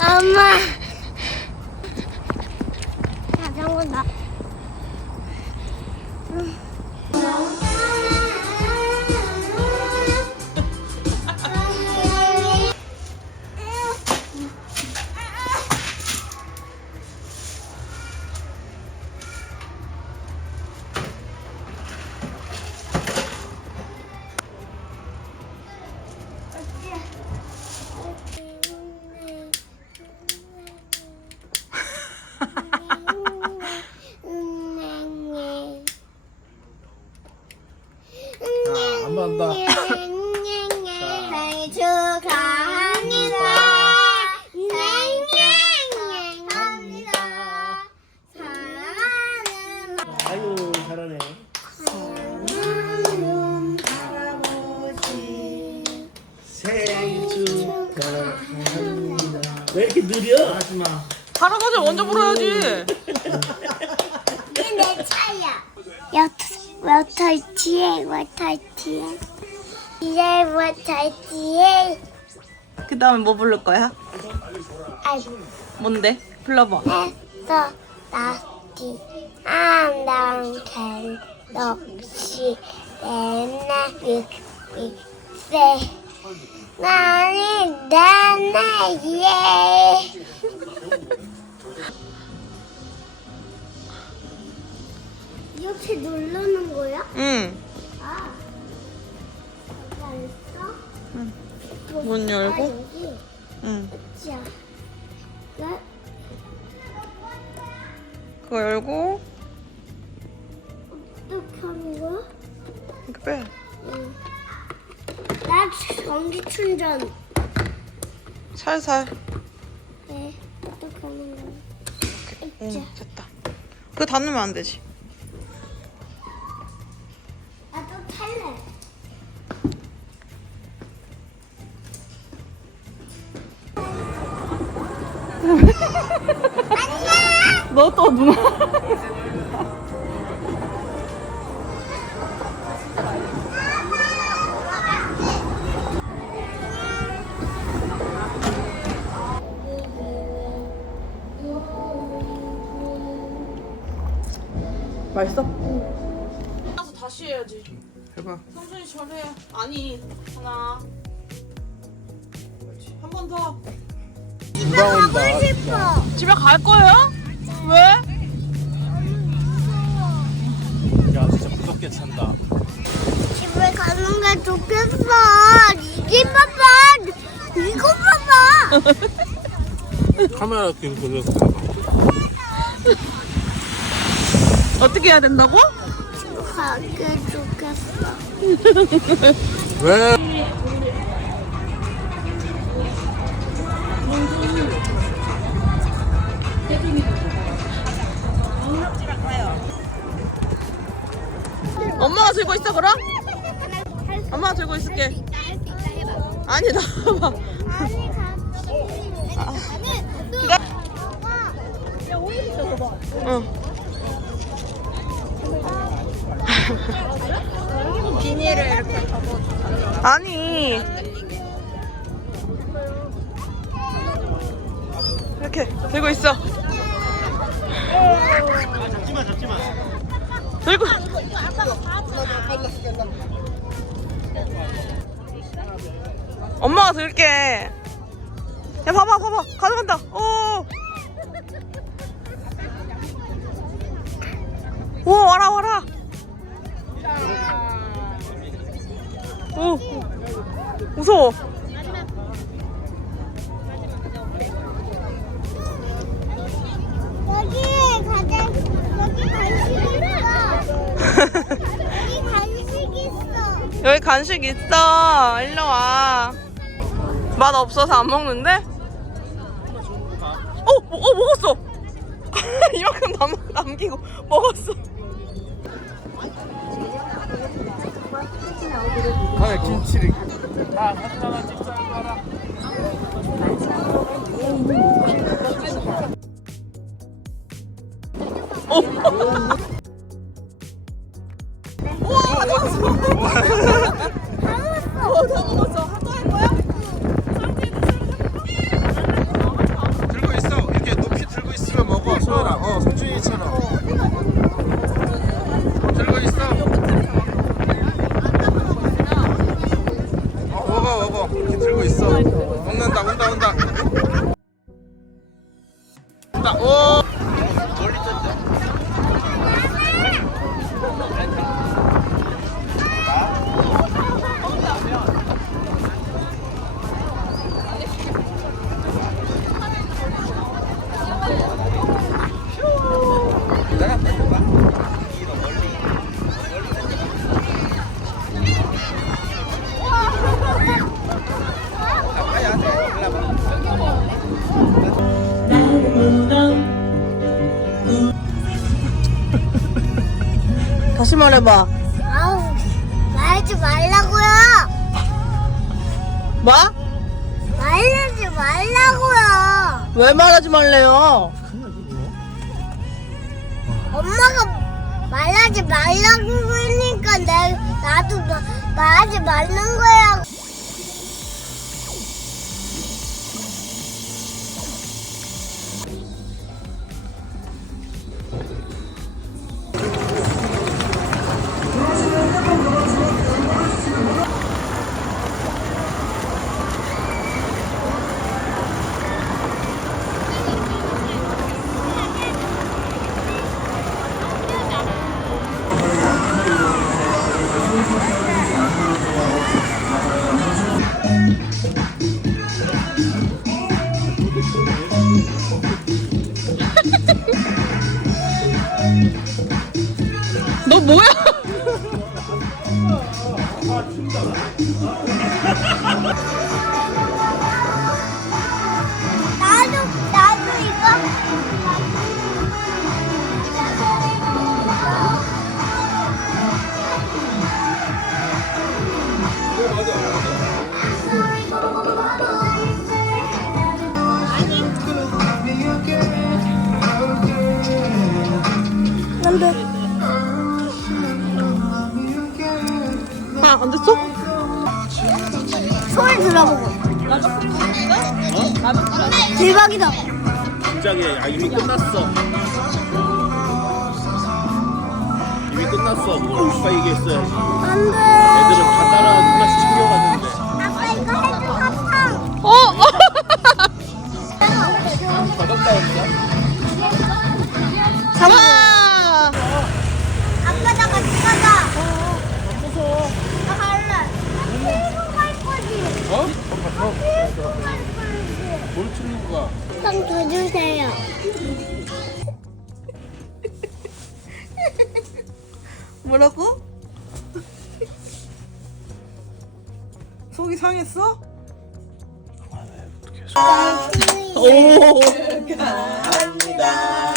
엄마. 자전거 나. 한 더. 생일 축하합니다. 생일 축하합니다. 사랑하는 아유, 잘하네. 사랑하는 할아버지. 생일 축하합니다. 왜 이렇게 느려? 하지 마. 할아버지 먼저 불어야지. 이게 내 차야. 워터 지에 워터지에 이제 워터지에 그 다음에 뭐 부를 거야? 아 뭔데? 불러봐. 에서 나기 안당캔 넋이 내내 빅빅세 나니 나네 예 이렇게 누르는 거야? 응. 아 알았어? 응. 문 열고? 아, 여기 응. 자 네? 그거 열고 어떻게 하는 거야? 이렇게 빼. 응. 나 전기 충전. 살살. 네. 어떻게 하는 거야? 응, 자, 됐다. 그거 닫으면 안 되지. 너 또 누나. 맛있어? 응. 가서 다시 해야지. 해봐. 삼촌이 저래. 아니, 하나. 한 번 더. 누가 온다. 싶어. 집에 갈 거예요? 왜? 야, 진짜 무섭게 찬다. 집에 가는 게 좋겠어. 이게 봐봐. 이거 봐봐. 카메라 등 돌려서 봐봐. 어떻게 해야 된다고? 가게 좋겠어. 왜? 엄마가 들고 있어 그럼? 엄마가 들고 있을게. 아니 나봐. 응. 응. 비닐을 이렇게 접어. 아니. 이렇게 들고 있어. 잡지마, 잡지마. 들고. 엄마가 들게. 야 봐봐 봐봐 가져간다. 오. 오 와라 와라. 오 무서워. 여기 간식 있어. 여기 간식 있어. 여기 간식 있어. 일로 와. 맛 없어서 안 먹는데? 어, 어 먹었어. 이만큼 남, 남기고 먹었어. 아, 김치를. 아, 사진 하나 찍자, 봐라. 간다. 다시 말해봐. 아우, 말하지 말라고요. 뭐? 말하지 말라고요. 왜 말하지 말래요? 엄마가 말하지 말라고 그러니까 내 나도 마- 말하지 말는 거야. 나도 나도 이거. 아, 안 됐어? 들어보고. 대박이다. 진작에 아 이미 끝났어. 이미 끝났어. 그걸 아빠 얘기했어야지. 안 돼. 애들은 다 따라 하나씩 챙겨가는데. 아빠 이거 해줘 사탕. 어? 어? 가볍다 없어? 잡아! 아빠 나 같이 가자. 안 무서워. 나 갈래. 일곱 갈 거지. 어? 뭘 치는 거야? 좀더 주세요. 뭐라고? 속이 상했어? 오! 성준이 생일 축하합니다.